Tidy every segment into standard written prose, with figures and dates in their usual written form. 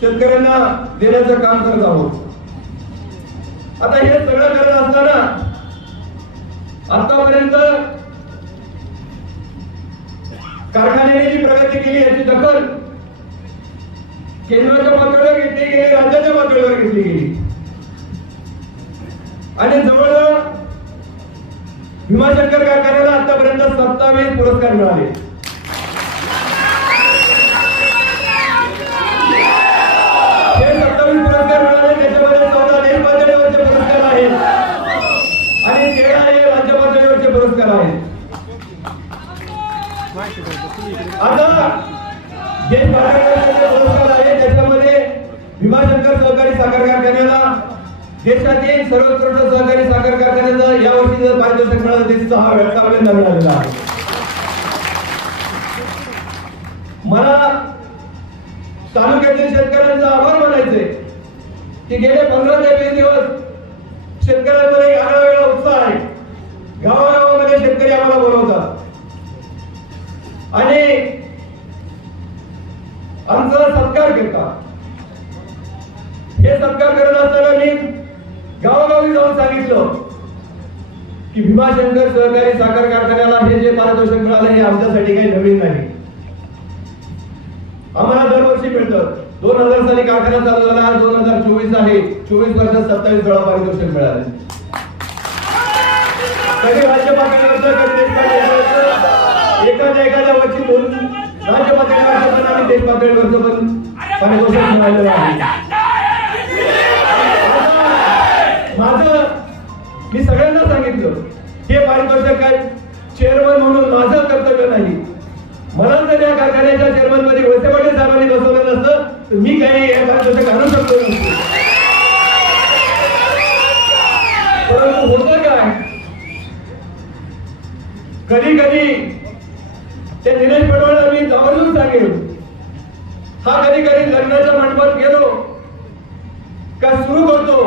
शेतकऱ्यांना देण्याचं काम करत आहोत। आता हे सगळं करत असताना आतापर्यंत कारखान्याने जी प्रगती केली याची दखल केंद्राच्या पातळीवर घेतली गेली, राज्याच्या पातळीवर घेतली गेली आणि जवळजवळ भीमाशंकर कारखान्याला आतापर्यंत 27 पुरस्कार मिळाले। हे 27 पुरस्कार मिळाले, त्याच्यामध्ये 14 देश पातळीवरचे पुरस्कार आहेत आणि 13 हे राज्य पातळीवरचे पुरस्कार आहेत। आता देश पातळीवरचे पुरस्कार आहेत त्याच्यामध्ये भीमाशंकर सहकारी साखर कारखान्याला देशातील सर्वोत्कृष्ट सहकारी साखर कारखान्याचं यावर्षी जर पारितोषिक मिळालं ते 6 वेळा मिळालेलं आहे। मला तालुक्यातील शेतकऱ्यांचा आभार मानायचे की गेले 15 ते 20 दिवस शेतकऱ्यांमध्ये आगळा उत्साह आहे। गावागावामध्ये शेतकरी आम्हाला बोलवतात आणि आमचा सत्कार करतात। हे सत्कार करत असताना मी गावोगावी जाऊन सांगितलं की भीमाशंकर सहकारी साखर कारखान्याला हे जे पारितोषिक मिळालं हे आमच्यासाठी काही नवीन नाही। आम्हाला दरवर्षी मिळतं। 2000 साली कारखाना चालू झाला, 2024 आहे, 24 वर्षात 27 वेळा पारितोषिक मिळाले। कधी राज्य पातळीवरचं, कधी देश पातळीवरचं, एखाद्या वर्षी 2 राज्य पातळीवरचं आणि देश पातळीवरचं पण पारितोषिक मिळालेलं आहे। मी सगळ्यांना सांगितलं हे पारितोषिक काय चेअरमन म्हणून माझं कर्तव्य नाही। मला जर या कारखान्याच्या चेअरमन मध्ये वळसे पाटील साहेबांनी बसवलं नसतं तर मी काही हे पारितोषिक आणू शकलो नसतो। परंतु होतं काय, कधी कधी ते दिनेश पडवळला मी जाऊन सांगेल, हा कधी कधी लग्नाच्या मंडपात गेलो का सुरू करतो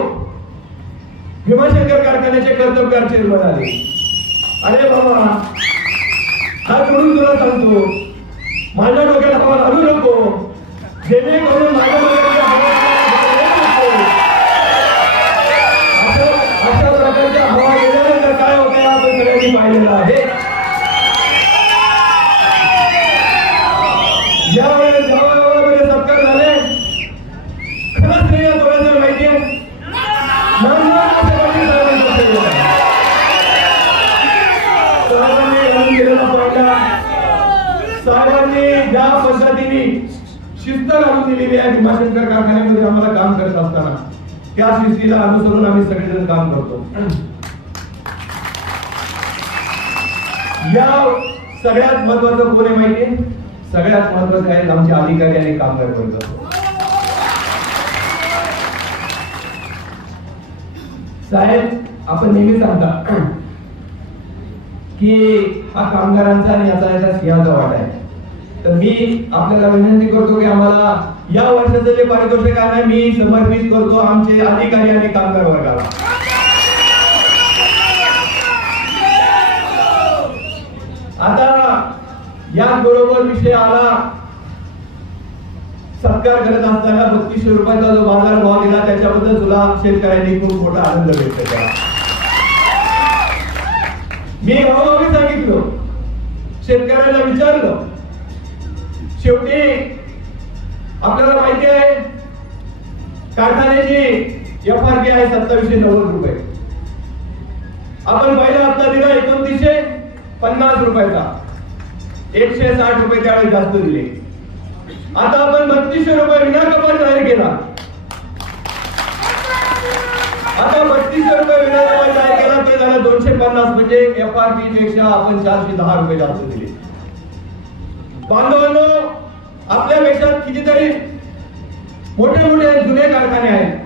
भीमाशंकर कारखान्याचे कर्तव्यकार चेअरमन आले, अरे बाबा हा जोडून तुला सांगतो माझ्या डोक्याला हवा घालू नको, जेणेकरून माझ्या डोक्याला अशा प्रकारच्या हवा गेल्यानंतर काय होते आपण सगळ्यांनी पाहिलेलं आहे। ज्यावेळेस गावागावामध्ये सत्कार झाले खरंच नाही थोडंसं माहितीये साहेबांनी ज्या पद्धतीने शिस्त घालून दिलेली आहे भीमाशंकर कारखान्यामध्ये आम्हाला काम करत असताना त्या शिस्तीला अनुसरून आम्ही सगळेजण काम करतो। या सगळ्यात महत्वाचं कोण आहे माहितीये, सगळ्यात महत्वाचं आहे आमचे अधिकारी आणि कामगार वर्ग। साहेब आपण नेहमी सांगता की हा कामगारांचा आणि याचा सिंहाचा वाटा आहे, तर मी आपल्याला विनंती करतो की आम्हाला या वर्षाचं जे पारितोषिक आहे मी समर्पित करतो आमचे अधिकारी आणि कामगार वर्गाला। आता याचबरोबर विषय आला सत्कार करत असताना 3200 रुपयाचा जो बाजार भाव दिला त्याच्याबद्दल सुद्धा शेतकऱ्यांनी खूप मोठा आनंद व्यक्त केला। मी गावोगावी सांगितलं, शेतकऱ्यांना विचारलं, शेवटी आपल्याला माहिती आहे कारखान्याची FRP आहे 2790 रुपये। आपण पहिला हप्ता दिला 2950 रुपयाचा, 160 रुपये त्यावेळेस जास्त दिले। आता आपण 3200 रुपये विना कपात जाहीर केला। आता 3200 रुपये विना कपात जाहीर केला ते झालं 250, म्हणजे FRP पेक्षा आपण 410 रुपये जास्त दिले। बांधवांनो आपल्यापेक्षा कितीतरी मोठे मोठे जुने कारखाने आहेत,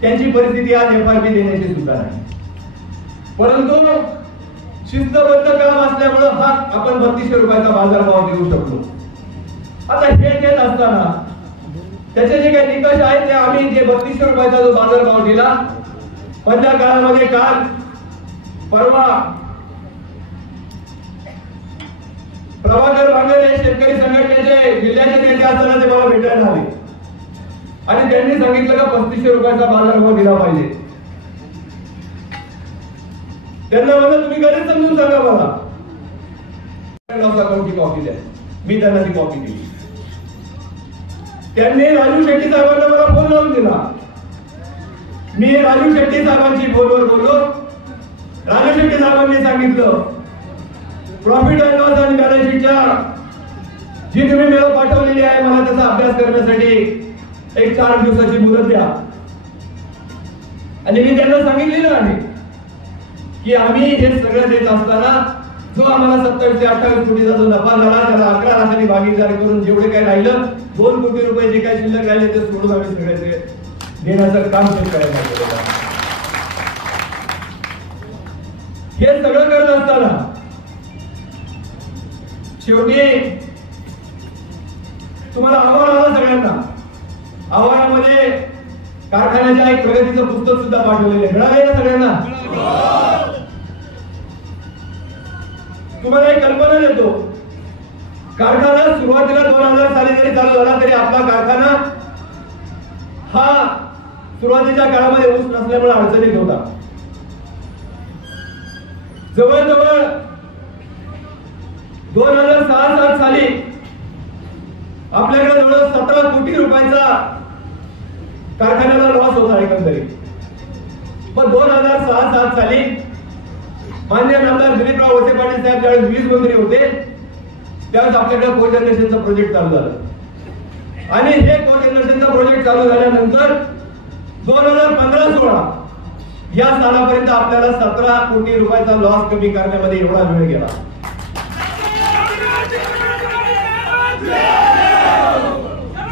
त्यांची परिस्थिती आज FRP देण्याची सुद्धा नाही, परंतु शिस्तबद्ध काम असल्यामुळे हा आपण 3200 रुपयाचा बाजारभाव देऊ शकलो। आता हे देत असताना त्याचे जे काही निकष आहेत ते आम्ही जे 3200 रुपयाचा जो बाजारभाव दिला मधल्या काळामध्ये काल परवा प्रभाकर बांगर हे शेतकरी संघटनेचे जिल्ह्याचे नेते असताना ते मला भेटायला आले आणि त्यांनी सांगितलं का 3500 रुपयाचा बाजारभाव दिला पाहिजे. त्यांना म्हणलं तुम्ही घरीच समजून सांगा मला. कॉपी द्या. मी त्यांना ती कॉपी दिली. त्यांनी राजू शेट्टी साहेबांना मला फोन लावून दिला. मी राजू शेट्टी साहेबांची फोनवर बोललो. राजू शेट्टी साहेबांनी सांगितलं प्रॉफिट अँड लॉस आणि बॅलन्स शीटच्या जी तुम्ही मेल पाठवलेली आहे मला त्याचा अभ्यास करण्यासाठी एक 4 दिवसाची मुदत द्या. आणि मी त्यांना सांगितलेलं आहे की आम्ही हे सगळं देत असताना जो आम्हाला 27 ते 28 कोटीचा जो नफा झाला त्याला 11 लाखांनी भागीदारी करून जेवढे काही राहिलं 2 कोटी रुपये जे काही शिल्लक राहिले ते सोडून आम्ही सगळे देण्याचं काम करायला लागलो. हे सगळं करत असताना शेवटी तुम्हाला आव्हान आलं सगळ्यांना. आव्हानामध्ये कारखान्याच्या एक प्रगतीचं पुस्तक सुद्धा पाठवलेलं आहे. मिळाले ना सगळ्यांना. तुम्हाला एक कल्पना देतो. कारखाना सुरुवातीला 2000 साली जरी चालू झाला तरी आपला कारखाना हा सुरुवातीच्या काळामध्ये ऊस नसल्यामुळे अडचणीत होता. जवळजवळ 2006-07 साली आपल्याकडे जवळ 17 कोटी रुपयाचा कारखान्याला लॉस होता एकंदरीत. पण 2006-07 साली मान्य आमदार दिलीपराव वळसे पाटील साहेब ज्यावेळेस वीज मंत्री होते त्यावेळेस आपल्याकडे कोजनरेशनचा प्रोजेक्ट चालू झाला. आणि हे कोजनरेशनचा प्रोजेक्ट चालू झाल्यानंतर 2015-16 या सालापर्यंत आपल्याला 17 कोटी रुपयाचा लॉस कमी करण्यामध्ये एवढा वेळ गेला.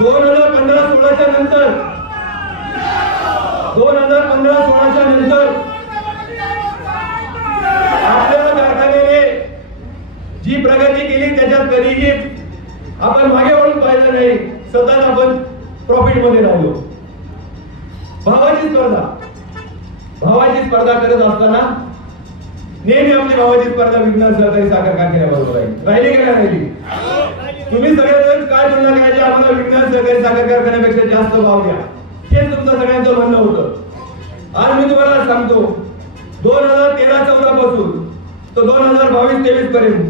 2015-16च्या नंतर 2015-16च्या नंतर आपल्या कारखान्याने जी प्रगती केली त्याच्यात कधीही आपण मागे वळून पाहिलं नाही. सतत आपण प्रॉफिट मध्ये राहिलो. भावाची स्पर्धा करत असताना नेहमी आपली भावाची स्पर्धा विघ्न सहकारी साखर कारखान्याबरोबर राहिली की नाही राहिली. तुम्ही सगळेजण काय तुलना करायची आम्हाला विज्ञान सहकारी साखर कारखान्यापेक्षा जास्त भाव द्या हे तुमचं सगळ्यांचं म्हणणं होतं. आज मी तुम्हाला सांगतो 2013-14 पासून तर 2022-23 पर्यंत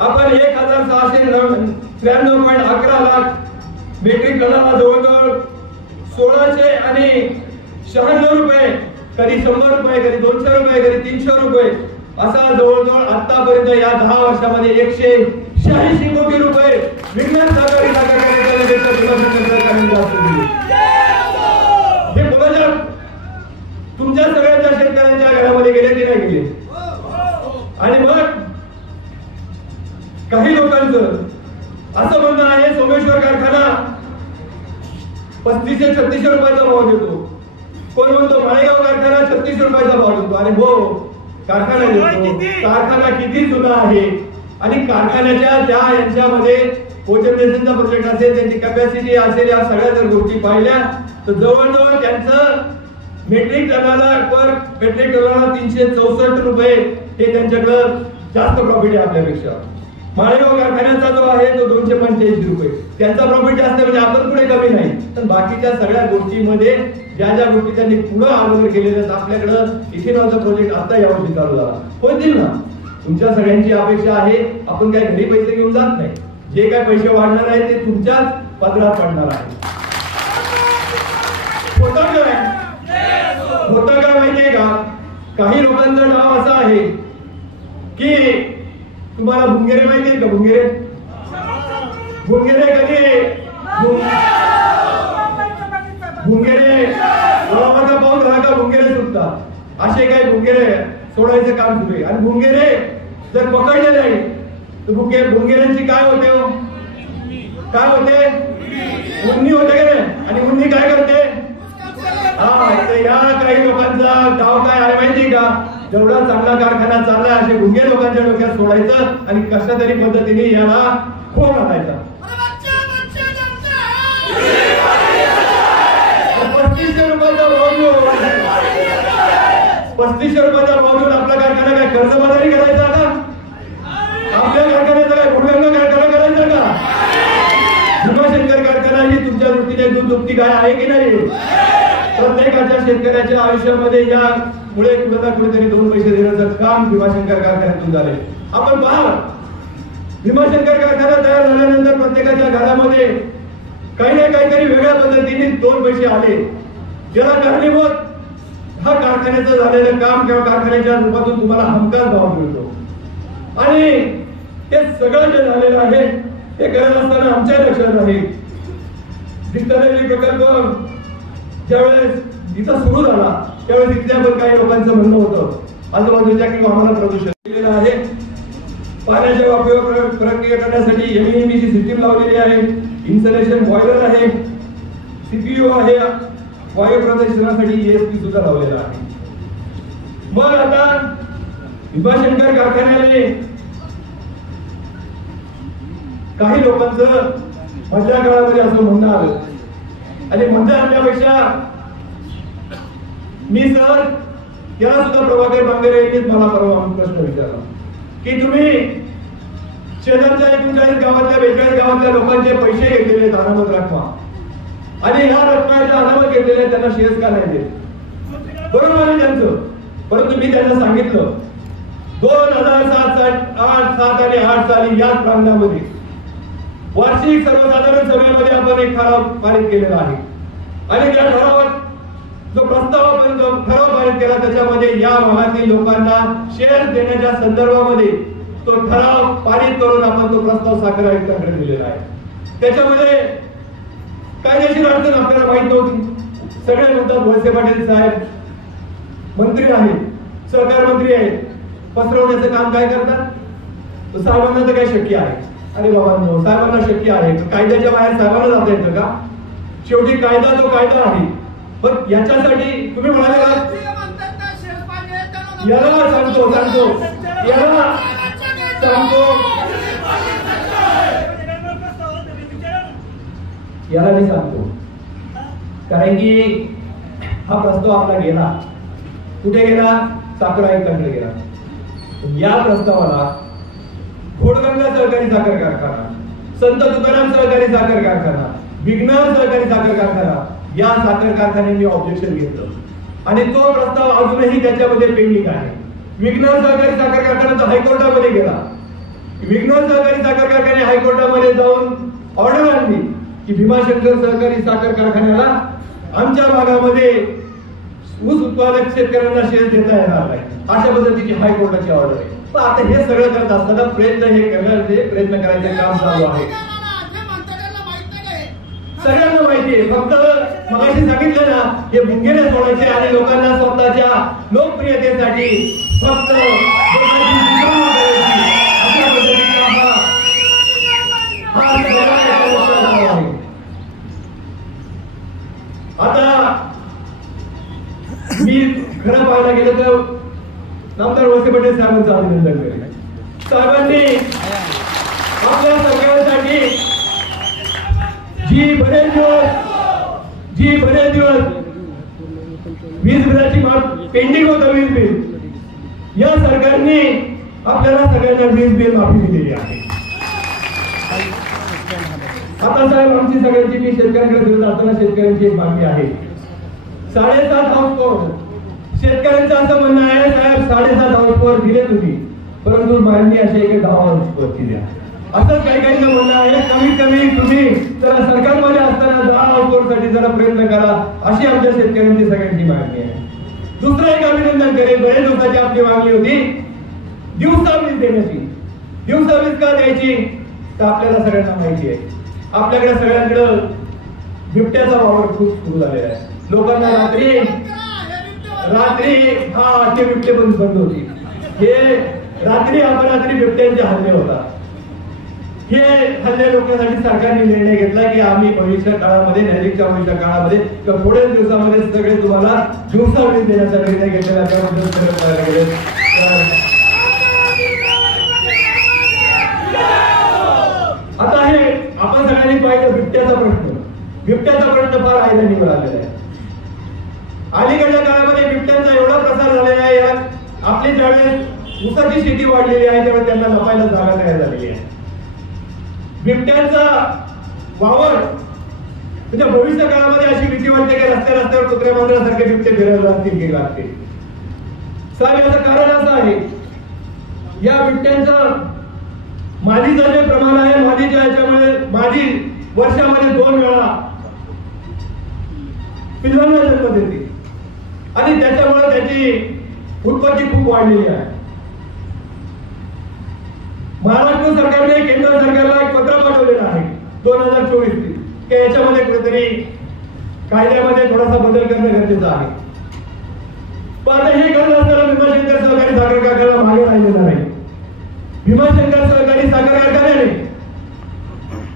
आपण 1693.11 लाख मेट्रिक टनाला जवळजवळ 1696 रुपये, कधी 100 रुपये, कधी 200 रुपये, कधी 300 रुपये असा जवळजवळ आतापर्यंत या 10 वर्षामध्ये 186 कोटी रुपये विज्ञान सहकारी साखर कारखान्याला हे कोणाच्या तुमच्या सगळ्यांच्या शेतकऱ्यांच्या घरामध्ये गेले की नाही गेले. आणि मग काही लोकांचं असं म्हणणं आहे सोमेश्वर कारखाना 3500-3600 रुपयाचा भाव देतो. कोण म्हणतो माळेगाव कारखाना 3600 रुपयाचा भाव देतो. आणि हो कारखाना देतो. कारखाना किती जुना आहे आणि कारखान्याच्या ज्या यांच्यामध्ये कोजनरेशनचा प्रोजेक्ट असेल त्यांची कॅपॅसिटी असेल या सगळ्या जर गोष्टी पाहिल्या तर जवळजवळ त्यांचं मेट्रिक टनाला 364 रुपये हे त्यांच्याकडे जास्त प्रॉफिट आहे आपल्यापेक्षा. माळेगाव कारखान्याचा जो आहे तो 285 रुपये त्यांचा प्रॉफिट जास्त म्हणजे आपण पुढे कमी नाही. पण बाकीच्या सगळ्या गोष्टीमध्ये ज्या ज्या गोष्टी त्यांनी पुढे अगोदर केलेल्या आहेत आपल्याकडं इथेनॉलचा प्रोजेक्ट आता यावर्षी चालू झाला होतील ना. तुमच्या सगळ्यांची अपेक्षा आहे आपण काय घरी पैसे घेऊन जात नाही. जे काय पैसे वाढणार आहेत ते तुमच्याच पदरात पडणार आहे. होतं काय माहितीये का काही लोकांचं नाव असं आहे की तुम्हाला भुंगेरे माहितीये का भुंगेरे कधी भुंगेरे गावाचा पाऊस झाला का भुंगेरे सुटतात असे काही भुंगेरे सोडायचं काम सुरू आहे. आणि भुंगेरे जर पकडले नाही तर भुंगेऱ्यांची काय होते उन्नी होते का नाही. आणि उन्नी काय करते या काही लोकांचा गाव काय आहे माहिती का जेवढा चांगला कारखाना चाललाय असे भुंगे लोकांच्या डोक्यात सोडायचं आणि कशा तरी पद्धतीने याला खोल आणायचा. 3500 रुपयाचा भाव देऊन 3500 रुपयाचा भाव देऊन आपला कारखाना काय कर्जबाजारी करायचा का. आपल्या कारखान्याचा काय गुणगंगा कारखाना करायचा का. भीमाशंकर कारखाना ही तुमच्या दृष्टीने दूध तृप्ती काय आहे की नाही? प्रत्येकाच्या शेतकऱ्याच्या आयुष्यामध्ये यामुळे कुठेतरी 2 पैसे देण्याचं काम भीमाशंकर कारखान्यातून झाले. आपण पहा, भीमाशंकर कारखाना तयार झाल्यानंतर प्रत्येकाच्या घरामध्ये काही ना काहीतरी वेगळ्या पद्धतीने 2 पैसे आले. ज्याला कारणीभूत हा कारखान्याचं झालेलं काम किंवा कारखान्याच्या रूपातून तुम्हाला हमखास भाव मिळतो. आणि हे सगळं जे झालेलं आहे हे करत असताना आमच्या लक्षात आहे, डिस्टलेरी प्रकल्प ज्यावेळेस इथं सुरू झाला त्यावेळेस इथल्या पण काही लोकांचं म्हणणं होतं आजूबाजूच्या किंवा आम्हाला प्रदूषण केलेलं आहे. पाण्याच्या वाफेवर प्रक्रिया करण्यासाठी एमईएमची सिस्टीम लावलेली आहे, इन्सुलेशन बॉयलर आहे, सीपीयू आहे, वायू प्रदूषणासाठी ESP सुद्धा लावलेला आहे. मग आता भीमाशंकर कारखान्याने काही लोकांचं मधल्या काळामध्ये असं म्हणणं आलं आणि म्हणणं आणण्यापेक्षा मी सर त्याला सुद्धा प्रभाकर बांगरे यांनीच मला परवा प्रश्न विचारला की तुम्ही शेजारच्या 39 गावातल्या 42 गावातल्या लोकांचे पैसे घेतलेले अनामत रक्कमा आणि ह्या रकमेच्या अनामत घेतलेले त्यांना शेअर्स का नाही देत? बरोबर आहे त्यांचं, परंतु मी त्यांना सांगितलं 2007 आणि 8 साली याच प्रांतामध्ये वार्षिक सर्वसाधारण सभेमध्ये आपण एक ठराव पारित केलेला आहे आणि त्या ठरावात जो प्रस्ताव आपण जो ठराव पारित केला त्याच्यामध्ये या भागातील लोकांना शेअर देण्याच्या संदर्भामध्ये तो ठराव पारित करून आपण तो प्रस्ताव साखर आयुक्तांकडे दिलेला आहे. त्याच्यामध्ये कायदेशीर अडचण आपल्याला माहित नव्हती. सगळे म्हणतात वळसे पाटील साहेब मंत्री आहेत, सहकार मंत्री आहेत, पसरवण्याचं काम काय करतात? साहेबांना तर काय शक्य आहे? अरे बाबांनो, साहेबांना शक्य आहे, कायद्याच्या बाहेर साहेबांना जाता येतं का? शेवटी कायदा तो कायदा आहे. पण याच्यासाठी तुम्ही म्हणाले याला सांगतो याला मी सांगतो, कारण की हा प्रस्ताव आपला गेला, कुठे गेला? साखर आयुक्तांकडे गेला. या प्रस्तावाला घोडगंगा सहकारी साखर कारखाना, संत तुकाराम सहकारी साखर कारखाना, विघ्नर सहकारी साखर कारखाना या साखर कारखान्यांनी ऑब्जेक्शन घेतलं आणि तो प्रस्ताव अजूनही त्याच्यामध्ये पेंडिंग आहे. विघ्नर सहकारी साखर कारखाना तर हायकोर्टामध्ये गेला. विघ्नर सहकारी साखर कारखाने हायकोर्टामध्ये जाऊन ऑर्डर आणली की भीमाशंकर सहकारी साखर कारखान्याला आमच्या भागामध्ये ऊस उत्पादक शेतकऱ्यांना शेअर देता येणार नाही, अशा पद्धतीची हायकोर्टाची ऑर्डर आहे. पण आता हे सगळं करत असताना प्रयत्न करायचे काम चालू आहे. सगळ्यांना माहिती आहे, फक्त मगाशी सांगितलं ना, हे भुंगेने सोडायचे आणि लोकांना स्वतःच्या लोकप्रियतेसाठी फक्त आता मी खरं पाहायला गेलं तर नामदार वळसे पाटील साहेबांचं अभिनंदन करेन. साहेबांनी आपल्या सगळ्यांसाठी जी बरेच दिवस वीज बिलाची पेंडिंग होतं, वीज बिल, या सरकारने आपल्याला सगळ्यांना वीज बिल माफी दिलेली आहे. आता साहेब आमची सगळ्यांची मी शेतकऱ्यांकडे फिरत असताना शेतकऱ्यांची एक मागणी आहे, 7.5 हाऊस पॉवर. शेतकऱ्यांचं असं म्हणणं आहे साहेब 7.5 हाऊस पॉवर दिले तुम्ही, परंतु मागणी अशी आहे की 10 हाऊस पॉवर दिल्या. असंच काही काही म्हणणं आहे, कमीत कमी तुम्ही जरा सरकारमध्ये असताना 10 हाऊस पॉवर साठी जरा प्रयत्न करा, अशी आमच्या शेतकऱ्यांची सगळ्यांची मागणी आहे. दुसरं एक अभिनंदन करेल, बरेच दिवसाची आपली मागणी होती दिवसा वीज देण्याची. दिवसा वीज का द्यायची तर आपल्याला सगळ्यांना माहिती आहे, आपल्याकडे सगळ्यांकडे बिबट्याचा वावर खूप सुरू झालेला आहे. लोकांना रात्री ते बिबटे पण बंद होती. हे रात्री अपरात्री बिबट्यांचे हल्ले होतात. हे हल्ले रोखण्यासाठी सरकारने निर्णय घेतला की आम्ही भविष्य काळामध्ये, नैतिकच्या भविष्य काळामध्ये किंवा थोड्या दिवसामध्ये सगळे तुम्हाला दिवसा वीज देण्याचा निर्णय घेतलेला. त्याबद्दल आता हे आपण सगळ्यांनी पाहिलं बिबट्याचा प्रश्न फार आयदानीवर आलेला आहे. अलीकडच्या काळामध्ये बिबट्यांचा एवढा प्रसार झालेला आहे, आपली ज्यावेळेस ऊसाची शेती वाढलेली आहे त्यावेळेस त्यांना लपायला जागा तयार झालेली आहे. बिबट्यांचा वावर म्हणजे भविष्य काळामध्ये अशी भीती वाटते की रस्त्यावर कुत्र्या मांजरासारखे बिबटे फिरायला लागतील की लागतील. साहेब याचं कारण असं आहे, या बिबट्यांचं मादीचं जे प्रमाण आहे, मादीच्या याच्यामुळे मादी वर्षामध्ये 2 वेळा पिल्लांना जन्म देते आणि त्याच्यामुळे त्याची उत्पत्ती खूप वाढलेली आहे. महाराष्ट्र सरकारने केंद्र सरकारला एक पत्र पाठवलेलं आहे 2024 की याच्यामध्ये कुठेतरी कायद्यामध्ये थोडासा बदल करणं गरजेचं आहे. पण आता हे करत असताना भीमाशंकर सहकारी साखर कारखाना मागे राहिलेला नाही. भीमाशंकर सहकारी साखर कारखान्याने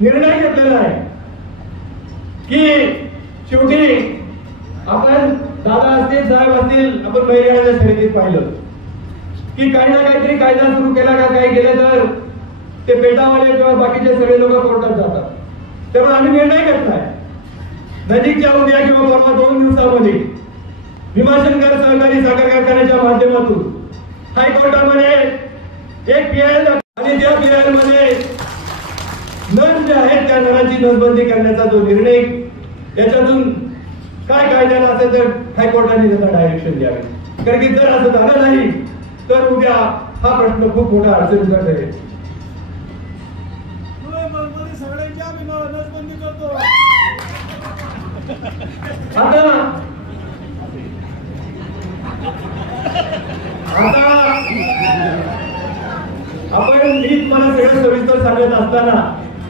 निर्णय घेतलेला आहे की शेवटी आपण दादा असतील, साहेब असतील, आपण बैलगाड्याच्या शर्यतीत पाहिलं की काही ना काहीतरी कायदा सुरू केला का काही केलं तर ते पेटावाले किंवा बाकीचे सगळे लोक कोर्टात जातात. त्यामुळे आम्ही निर्णय घेतलाय नजीकच्या उद्या किंवा परवा 2 दिवसामध्ये भीमाशंकर सहकारी साखर कारखान्याच्या माध्यमातून हायकोर्टामध्ये एक पीआयएल आणि त्या पीआयएल मध्ये नस जे आहेत त्या नराची नसबंदी करण्याचा जो निर्णय, त्याच्यातून काय कायद्याला असेल तर हायकोर्टाने त्याचा डायरेक्शन द्यावे. कारण की जर असं झालं नाही तर उद्या हा प्रश्न खूप मोठा अडचणीचा ठरेल. आता आपण नीट मला सगळं सविस्तर सांगत असताना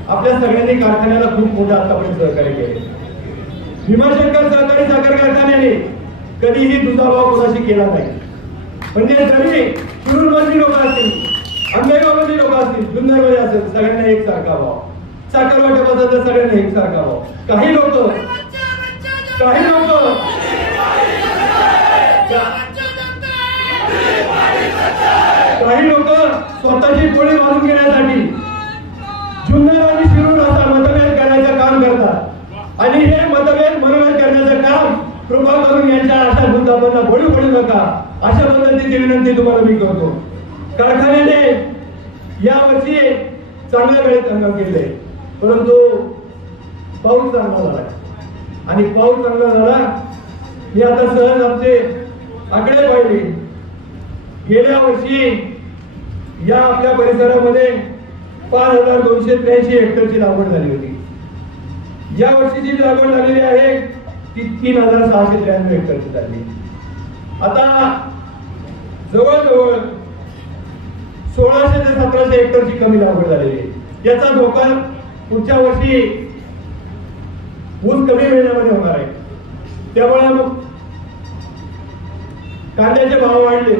आपल्या सगळ्यांनी कारखान्याला खूप मोठं आतापर्यंत सहकार्य केले. भीमाशंकर सहकारी साखर कारखान्याने कधीही दुजाभाव कोणाशी केला नाही. म्हणजे जरी शिरूरमधली लोक असतील, आंबेगावमधली लोक असतील, जुन्नरमध्ये असेल, सगळ्यांना एकसारखा भाव. साखर वाटप असेल तर सगळ्यांना एकसारखा भाव. काही लोक स्वतःची पोळी वाढून घेण्यासाठी जुन्नर आणि शिरूर असा मतभेद करायचं काम करतात आणि हे मतभेद मनोभेद करण्याचं काम कृपा करून यांच्या अशा मुद्दांना बोलू नका, अशा पद्धतीची विनंती तुम्हाला मी करतो. कारखान्याने यावर्षी चांगल्या वेळेत हंगाम केले, परंतु पाऊस चांगला झाला आणि पाऊस चांगला झाला. मी आता सहज आमचे आकडे पाहिले. गेल्या वर्षी या आपल्या परिसरामध्ये 5283 हेक्टरची लागवड झाली होती. या वर्षीची लागवड झालेली आहे ती 3693 हेक्टरची झाली. आता जवळजवळ 1600 ते 1700 हेक्टरची कमी लागवड झालेली आहे. याचा धोका पुढच्या वर्षी ऊस कमी मिळण्यामध्ये होणार आहे. त्यामुळे मग कांद्याचे भाव वाढले.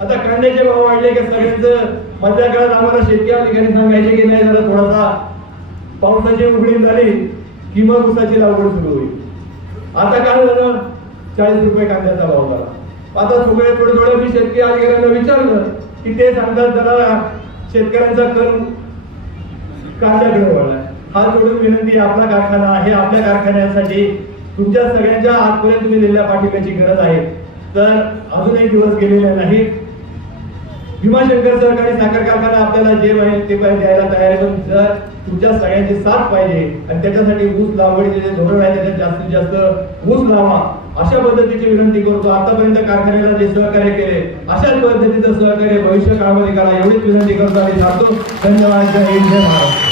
आता कांद्याचे भाव वाढले की सगळ्यांचं मधल्या काळात आम्हाला शेतकरी ठिकाणी सांगायचे की नाही जरा थोडासा पावसाची उघडीप झाली की मग ऊसाची लागवड सुरू होईल. आता काय झालं, 40 रुपये कांद्याचा भाव झाला. आता सगळे थोडे मी शेतकरी अधिकाऱ्यांना विचारलं की ते सांगतात जरा शेतकऱ्यांचा कल कांद्याकडे वळलाय. हा जोडून विनंती, आपला कारखाना आहे, आपल्या कारखान्यासाठी तुमच्या सगळ्यांच्या आजपर्यंत तुम्ही दिलेल्या पाठिंब्याची गरज आहे. तर अजूनही दिवस गेलेले नाही. भीमाशंकर सहकारी साखर कारखाना आपल्याला जे मिळेल ते द्यायला तयार आहे. जर तुमच्या सगळ्यांची साथ पाहिजे आणि त्याच्यासाठी ऊस लागवडीचे जे धोरण आहे त्याच्यात जास्तीत जास्त ऊस लावा अशा पद्धतीची विनंती करतो. आतापर्यंत कारखान्याला जे सहकार्य केले अशाच पद्धतीचं सहकार्य भविष्य काळामध्ये करा एवढीच विनंती करतो आणि सांगतो. धन्यवाद. जय हिंद, जय महाराष्ट्र.